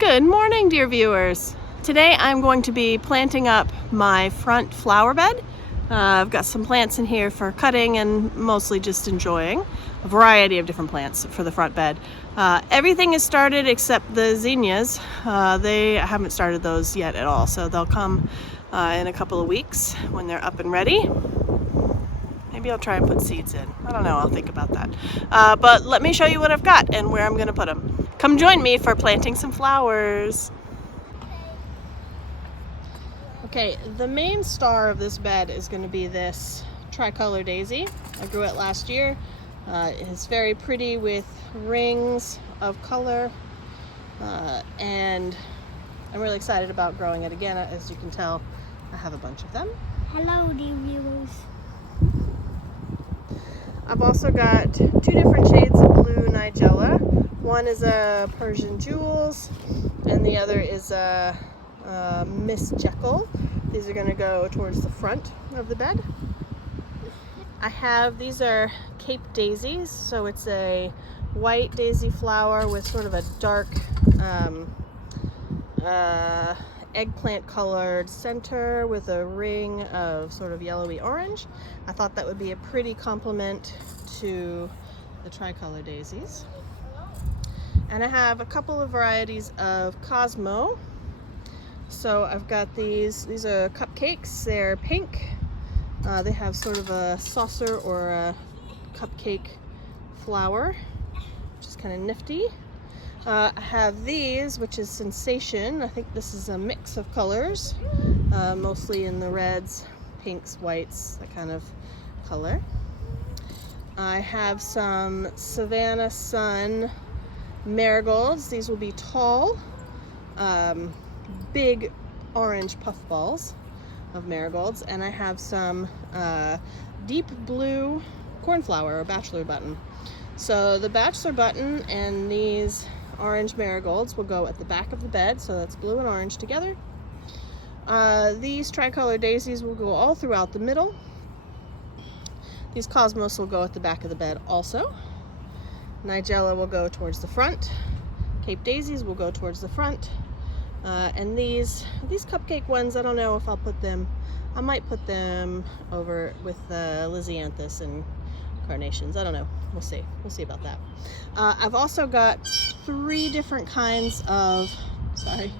Good morning, dear viewers. Today I'm going to be planting up my front flower bed. I've got some plants in here for cutting and mostly just enjoying. A variety of different plants for the front bed. Everything is started except the zinnias. They haven't started those yet at all, so they'll come in a couple of weeks when they're up and ready. Maybe I'll try and put seeds in. I don't know, I'll think about that. But let me show you what I've got and where I'm gonna put them. Come join me for planting some flowers. Okay, the main star of this bed is gonna be this tricolor daisy. I grew it last year. It's very pretty with rings of color. And I'm really excited about growing it again. As you can tell, I have a bunch of them. Hello, dear viewers. I've also got two different shades of blue nigella. One is a Persian Jewels, and the other is a Miss Jekyll. These are going to go towards the front of the bed. These are Cape daisies, so it's a white daisy flower with sort of a dark eggplant colored center with a ring of sort of yellowy orange. I thought that would be a pretty complement to the tricolor daisies. And I have a couple of varieties of Cosmo. So I've got these are cupcakes. They're pink. They have sort of a saucer or a cupcake flower, which is kind of nifty. I have these, which is Sensation. I think this is a mix of colors, mostly in the reds, pinks, whites, that kind of color. I have some Savannah Sun marigolds. These will be tall, big orange puffballs of marigolds. And I have some deep blue cornflower or bachelor button. So the bachelor button and these orange marigolds will go at the back of the bed, so that's blue and orange together. These tricolor daisies will go all throughout the middle. These cosmos will go at the back of the bed also. Nigella will go towards the front. Cape daisies will go towards the front. And these cupcake ones, I don't know if I'll put them, I might put them over with Lisianthus and carnations. I don't know. We'll see about that. I've also got three different kinds of, sorry,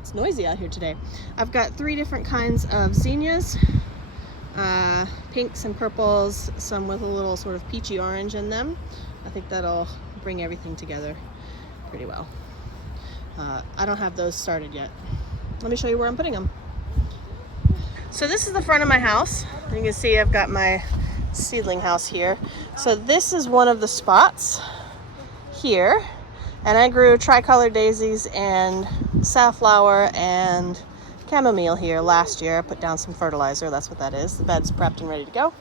it's noisy out here today. I've got three different kinds of zinnias, pinks and purples, some with a little sort of peachy orange in them. I think that'll bring everything together pretty well. I don't have those started yet. Let me show you where I'm putting them. So this is the front of my house. You can see I've got my seedling house here. So this is one of the spots here, and I grew tricolor daisies and safflower and chamomile here last year. I put down some fertilizer, that's what that is. The bed's prepped and ready to go.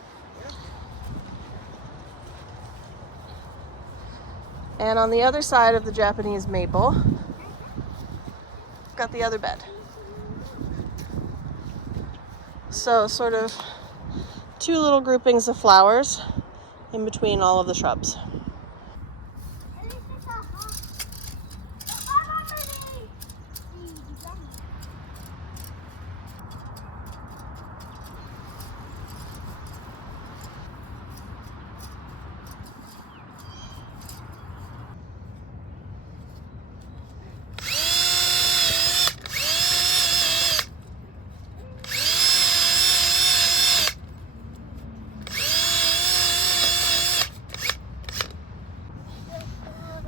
And on the other side of the Japanese maple, I've got the other bed. So sort of two little groupings of flowers in between all of the shrubs.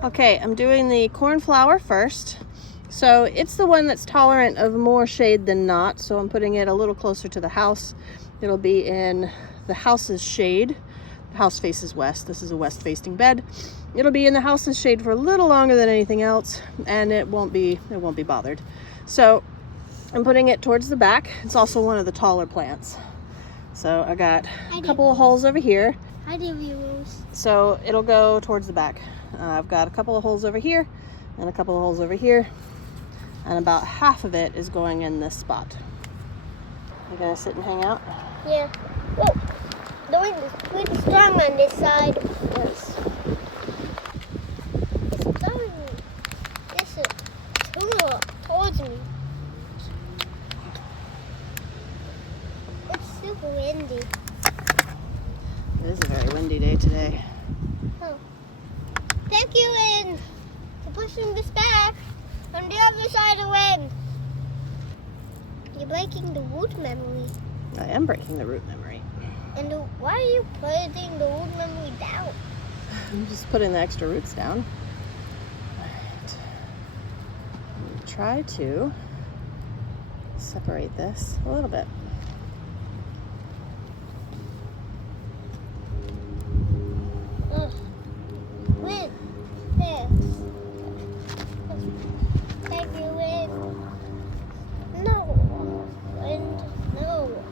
Okay, I'm doing the cornflower first. So it's the one that's tolerant of more shade than not, so I'm putting it a little closer to the house. It'll be in the house's shade. The house faces west. This is a west-facing bed. It'll be in the house's shade for a little longer than anything else, and it won't be bothered. So I'm putting it towards the back. It's also one of the taller plants. So I got a couple of holes over here. Hi, dear viewers. So it'll go towards the back. I've got a couple of holes over here and a couple of holes over here, and about half of it is going in this spot. You gonna sit and hang out? Yeah. Oh, the wind is pretty strong on this side. Yes. It's blowing. This is cool. towards me. It's super windy. It is a very windy day today. Oh. Thank you, wind, for pushing this back on the other side of the wind. You're breaking the root memory. I am breaking the root memory. And why are you putting the root memory down? I'm just putting the extra roots down. Alright. Try to separate this a little bit. Wind, this. Thank you, wind. No, wind, no.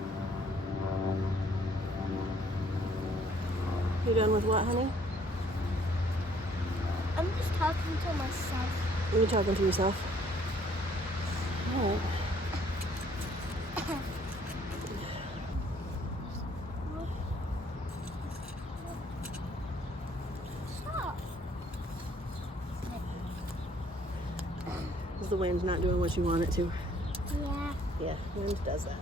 You done with what, honey? I'm just talking to myself. Are you talking to yourself? Alright. Stop. Is the wind not doing what you want it to? Yeah. Yeah, wind does that.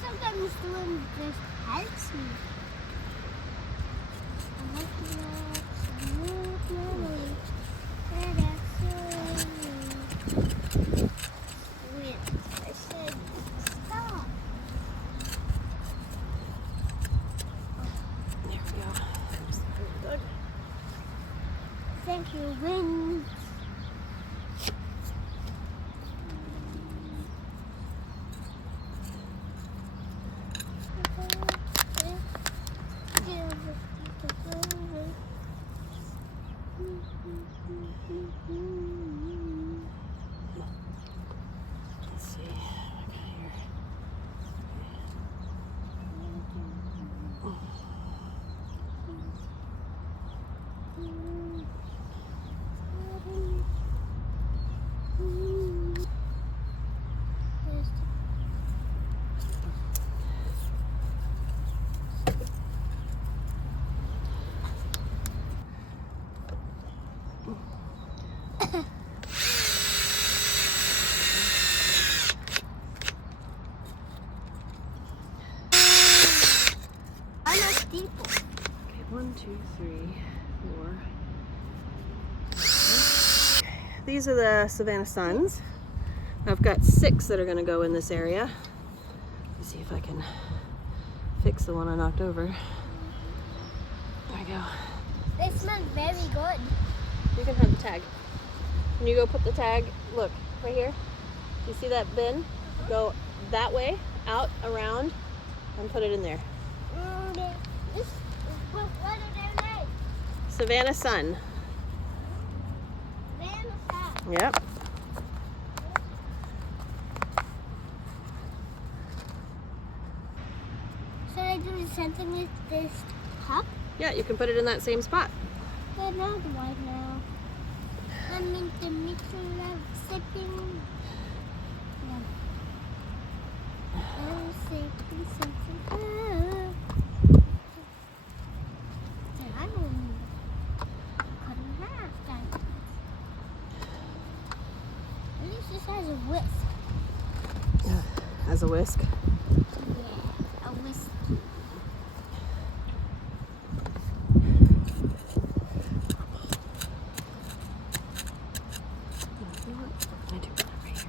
Sometimes the wind just helps me. I like to watch some root memory. And that's so wind. I said stop. There we go. Very good. Thank you, wind. Let's see. What I got here? I'm a steeple. Okay, 1, 2, 3, 4. These are the Savannah Suns. I've got 6 that are going to go in this area. Let me see if I can fix the one I knocked over. There we go. They smell very good. You can have the tag. When you go put the tag, look, right here. You see that bin? Go that way, out, around, and put it in there. What are their names? Savannah Sun. Yep. Should I do the same thing with this cup? Yeah, you can put it in that same spot. But not right now. I mean the mixture of sipping. Yeah. I'm sipping something up. And I don't need cut in half then. At least this has a whisk. As a whisk. Yeah, a whisk. I do that right here.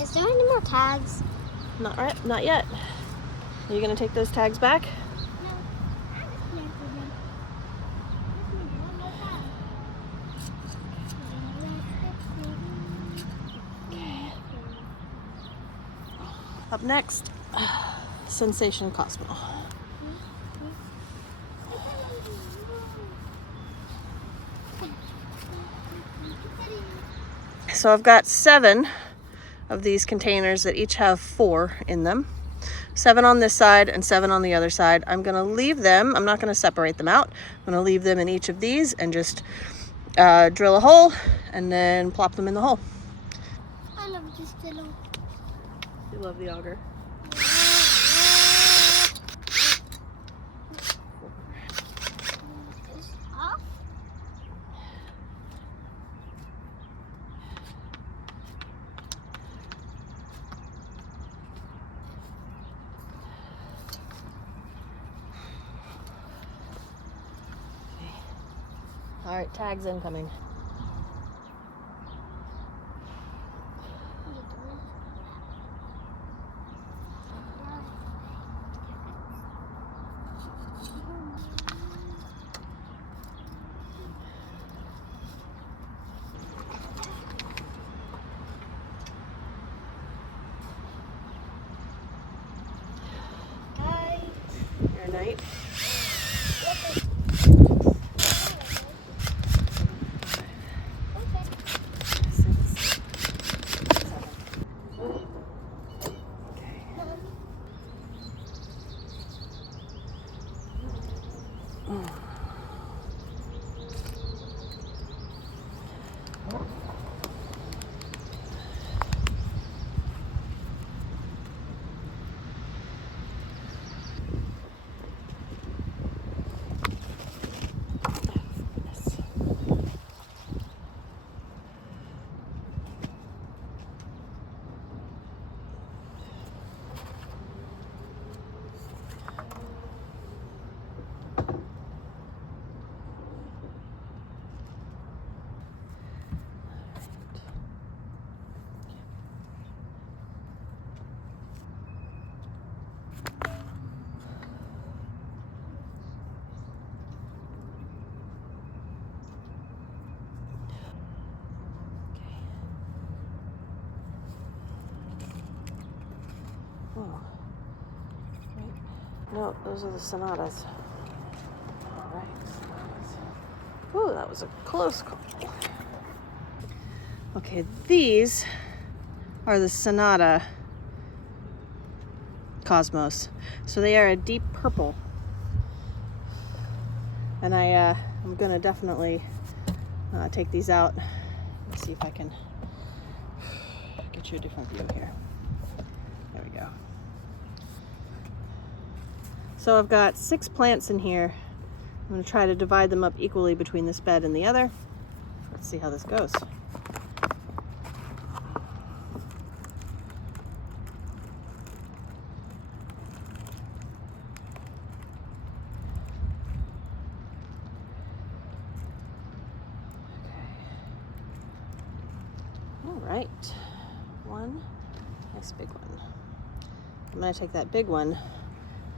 Is there any more tags? Not yet. Are you gonna take those tags back? No. I just connected them. Just need one more tag. Up next, Sensation Cosmo. So I've got 7 of these containers that each have 4 in them. 7 on this side and 7 on the other side. I'm gonna leave them, I'm not gonna separate them out. I'm gonna leave them in each of these and just drill a hole and then plop them in the hole. I love this little. You love the auger? This off. All right, tags incoming. Your night. Oh. Right. No, those are the sonatas. All right. Ooh, that was a close call. Okay, these are the Sonata Cosmos. So they are a deep purple. And I'm gonna definitely take these out. Let's see if I can get you a different view here. There we go. So I've got 6 plants in here. I'm gonna try to divide them up equally between this bed and the other. Let's see how this goes. All right, one, nice big one. I'm gonna take that big one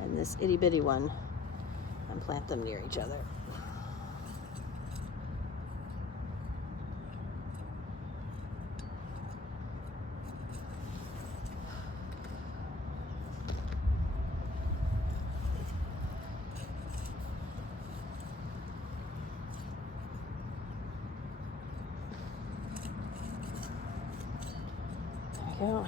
and this itty bitty one and plant them near each other. There we go.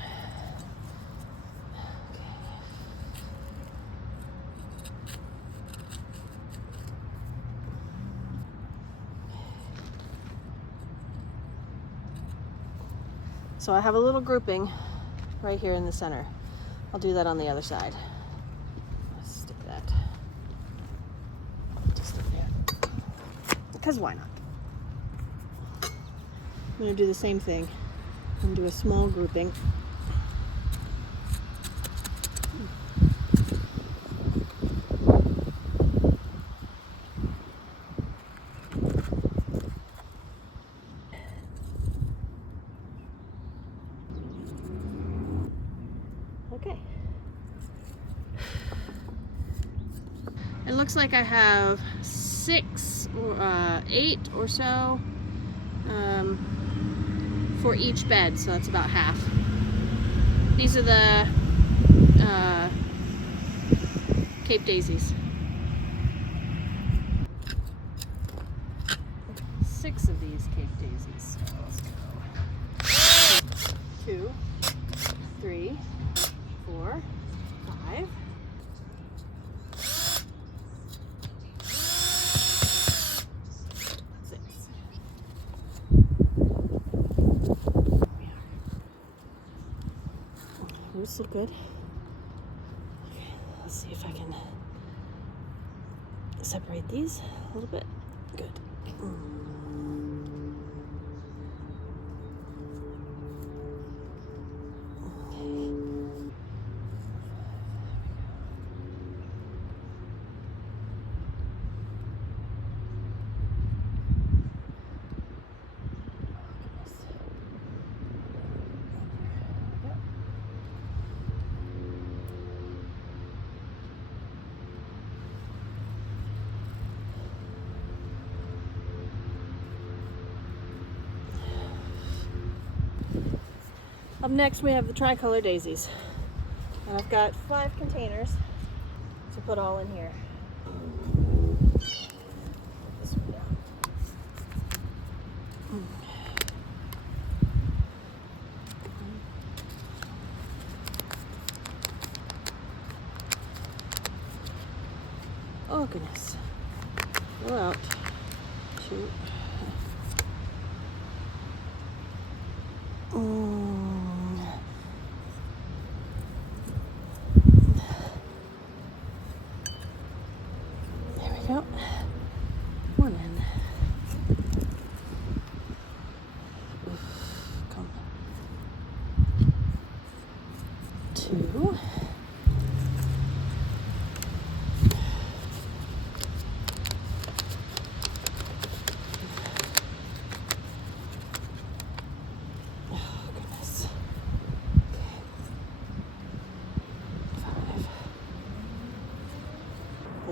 So I have a little grouping right here in the center. I'll do that on the other side. Let's stick that just in there. Because why not? I'm going to do the same thing and do a small grouping. Okay. It looks like I have 6 or 8 or so for each bed, so that's about half. These are the Cape daisies. 6 of these Cape daisies. So let's go. 2, 3, 4, 5. 6. Roots look good. Okay, let's see if I can separate these a little bit. Good. Up next we have the tricolor daisies. And I've got 5 containers to put all in here. This one down. Oh goodness. Go out. 2. There we go. 1 in. Come. 2. Oh goodness. 5.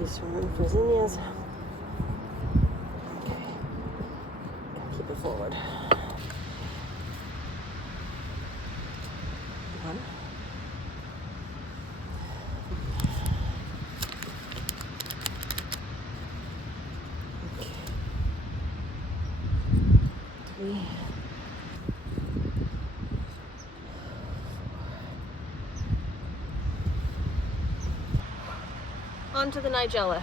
These are for zinnias. Okay. Gotta keep it forward. 1. 3. On to the nigella.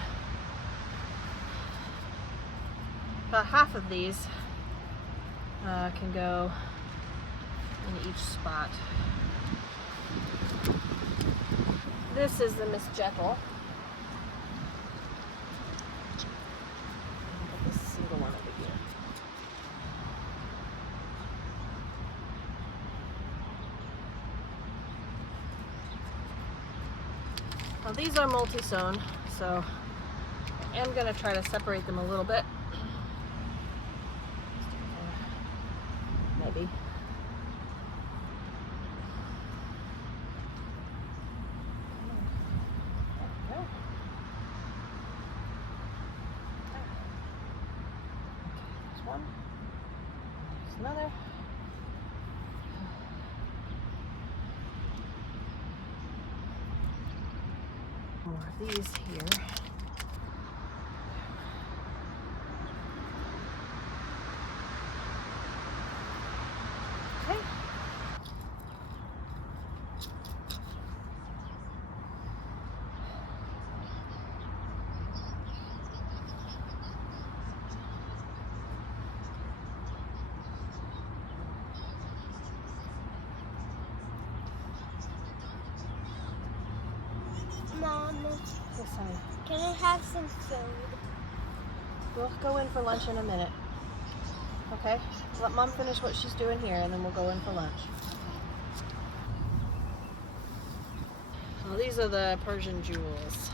About half of these can go in each spot. This is the Miss Jekyll. I'll put this single one over here. Now these are multi-sown, so I am going to try to separate them a little bit. Maybe. There we go. There's one. There's another. More of these here. Okay. Mom, Yes, honey. can I have some food? We'll go in for lunch in a minute. Okay? Let Mom finish what she's doing here and then we'll go in for lunch. Well, these are the Persian jewels.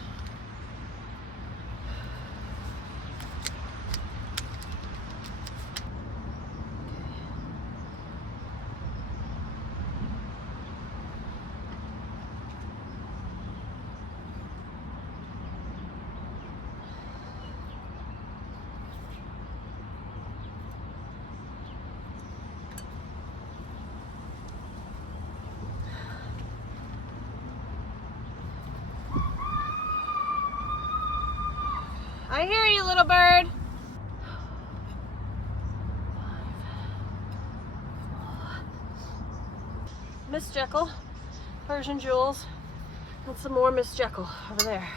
I hear you, little bird. Miss Jekyll, Persian Jewels, and some more Miss Jekyll over there.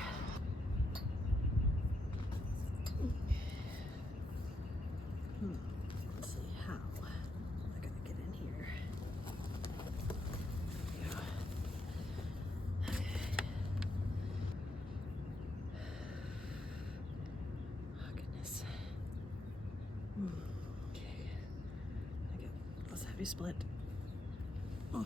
Let's see how I gotta get in here. Yeah. Oh goodness. Okay. Let's have you split. Oh.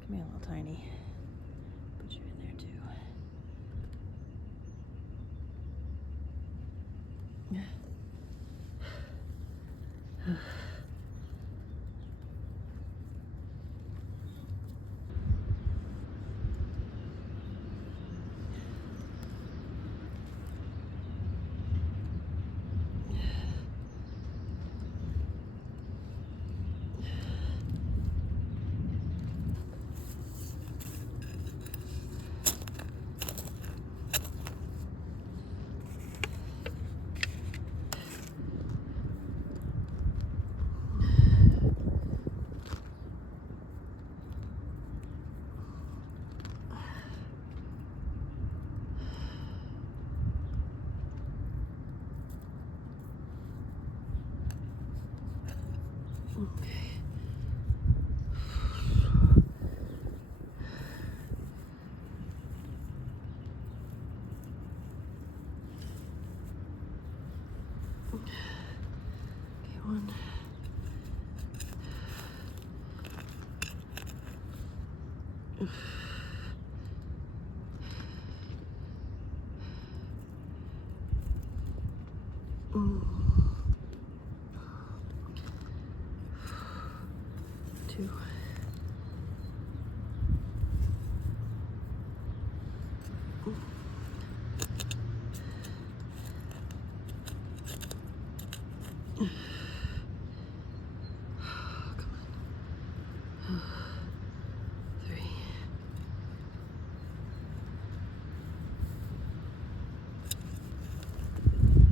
Come here, little tiny. Put you in there too. Okay. Okay, one. Two. Come on. Three.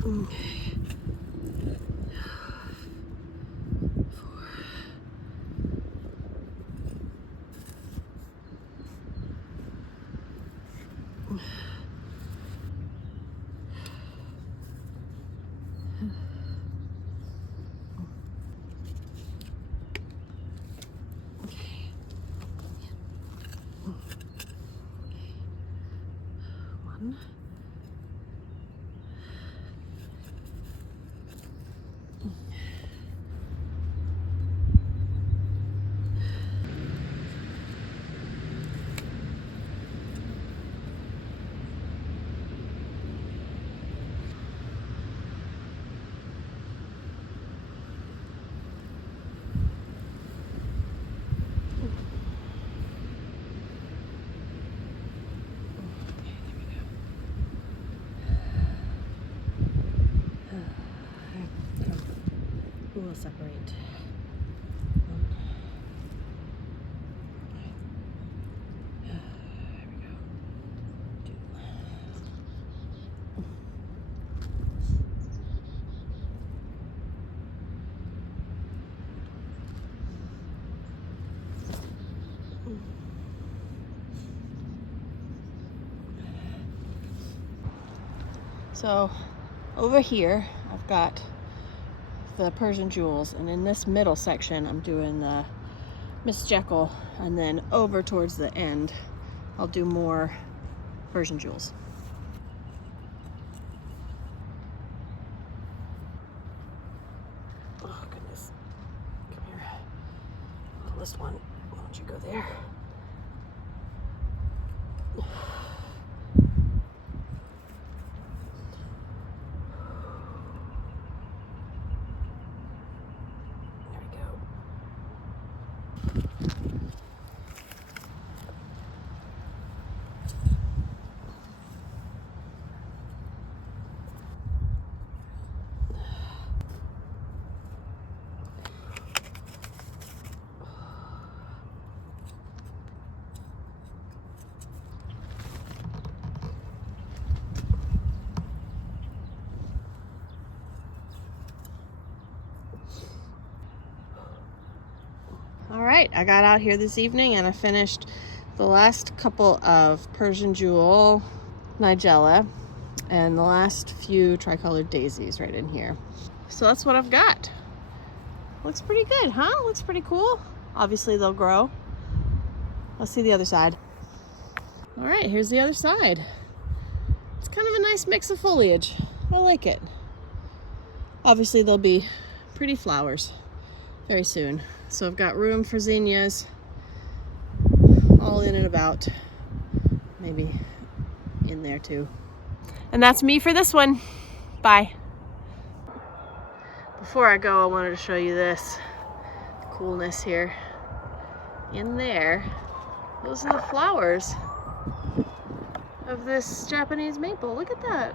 Okay. Four. Okay. One. We will separate. One. There we go. Two. So over here I've got the Persian Jewels, and in this middle section I'm doing the Miss Jekyll, and then over towards the end I'll do more Persian Jewels. Oh goodness, come here. Littlest one, why don't you go there? right, I got out here this evening and I finished the last couple of Persian Jewel, Nigella, and the last few tricolored daisies right in here. So that's what I've got. Looks pretty good, huh? Looks pretty cool. Obviously they'll grow. Let's see the other side. All right, here's the other side. It's kind of a nice mix of foliage. I like it. Obviously there'll be pretty flowers very soon. So I've got room for zinnias all in and about, maybe in there too. And that's me for this one. Bye. Before I go, I wanted to show you this, the coolness here. In there, those are the flowers of this Japanese maple. Look at that.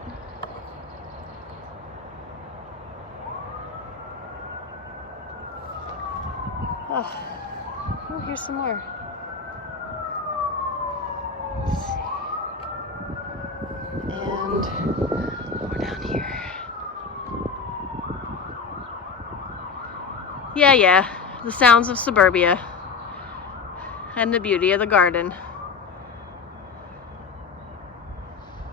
Oh, here's some more. Let's see. And more down here. Yeah, the sounds of suburbia and the beauty of the garden.